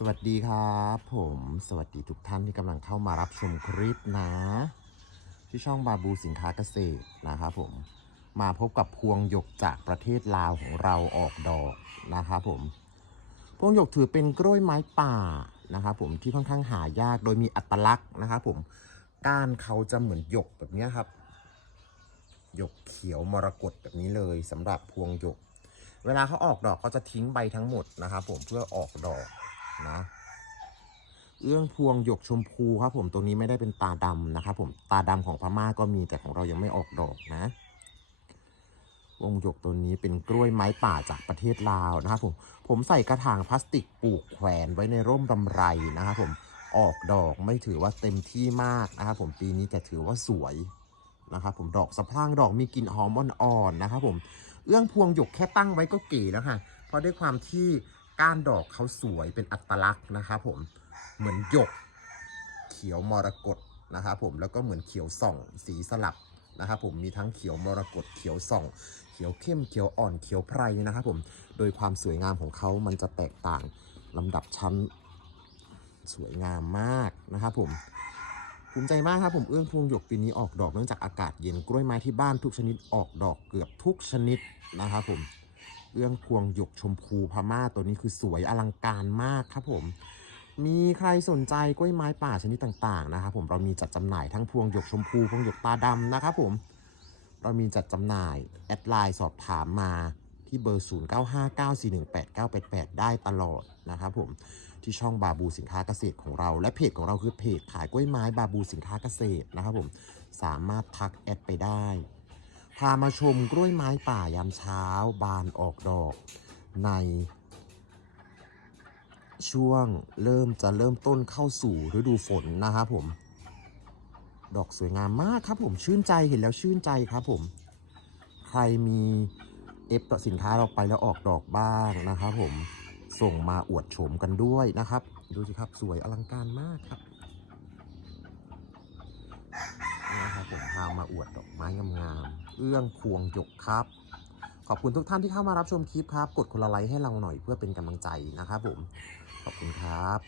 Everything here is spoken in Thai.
สวัสดีครับผมสวัสดีทุกท่านที่กำลังเข้ามารับชมคลิปนะ ที่ช่องบาบูสินค้าเกษตรนะครับผมมาพบกับพวงหยกจากประเทศลาวของเราออกดอกนะครับผมพวงหยกถือเป็นกล้วยไม้ป่านะครับผมที่ค่อนข้างหายากโดยมีอัตลักษณ์นะครับผมก้านเขาจะเหมือนหยกแบบนี้ครับหยกเขียวมรกตแบบนี้เลยสำหรับพวงหยก เวลาเขาออกดอกเขาจะทิ้งใบทั้งหมดนะครับผมเพื่อออกดอก นะเอื้องพวงหยกชมพูครับผมตัวนี้ไม่ได้เป็นตาดำนะครับผมตาดำของพม่าก็มีแต่ของเรายังไม่ออกดอกนะวงหยกตัวนี้เป็นกล้วยไม้ป่าจากประเทศลาวนะครับผมผมใส่กระถางพลาสติกปลูกแขวนไว้ในร่มรำไรนะครับผมออกดอกไม่ถือว่าเต็มที่มากนะครับผมปีนี้แต่ถือว่าสวยนะครับผมดอกสะพรั่งดอกมีกลิ่นหอมอ่อนๆนะครับผมเอื้องพวงหยกแค่ตั้งไว้ก็เก๋แล้วค่ะเพราะด้วยความที่ ก้านดอกเขาสวยเป็นอัตลักษณ์นะครับผมเหมือนหยกเขียวมรกตนะครับผมแล้วก็เหมือนเขียวส่องสีสลับนะครับผมมีทั้งเขียวมรกตเขียวส่อง เขียวเข้มเขียวอ่อนเขียวไพรนะครับผมโดยความสวยงามของเขามันจะแตกต่างลำดับชั้นสวยงามมากนะครับผมภูมิใจมากครับผมเอื้องพวงหยกปีนี้ออกดอกเนื่องจากอากาศเย็นกล้วยไม้ที่บ้านทุกชนิดออกดอกเกือบทุกชนิดนะครับผม เอื้องพวงหยกชมพูพม่าตัวนี้คือสวยอลังการมากครับผม มีใครสนใจกล้วยไม้ป่าชนิดต่างๆนะครับผมเรามีจัดจำหน่ายทั้งพวงหยกชมพูพวงหยกตาดำนะครับผม เรามีจัดจำหน่ายแอดไลน์สอบถามมาที่เบอร์ 0959418988 ได้ตลอดนะครับผมที่ช่องบาบูสินค้าเกษตรของเรา และเพจของเราคือเพจขายกล้วยไม้บาบูสินค้าเกษตรนะครับผมสามารถทักแอดไปได้ พามาชมกล้วยไม้ป่ายามเช้าบานออกดอกใน ช่วงเริ่มจะเริ่มต้นเข้าสู่ฤดูฝนนะครับผม ดอกสวยงามมากครับผมชื่นใจเห็นแล้วชื่นใจครับผม ใครมีเอฟสินค้าเราไปแล้วออกดอกบ้างนะครับผมส่งมาอวดโฉมกันด้วยนะครับ ดูสิครับสวยอลังการมากครับนี่นะครับ ผมพามาอวดดอกไม้งามๆเอื้องพวงหยกครับ ขอบคุณทุกท่านที่เข้ามารับชมคลิปครับ กดคนละไลค์ให้เราหน่อยเพื่อเป็นกำลังใจนะครับผม ขอบคุณครับ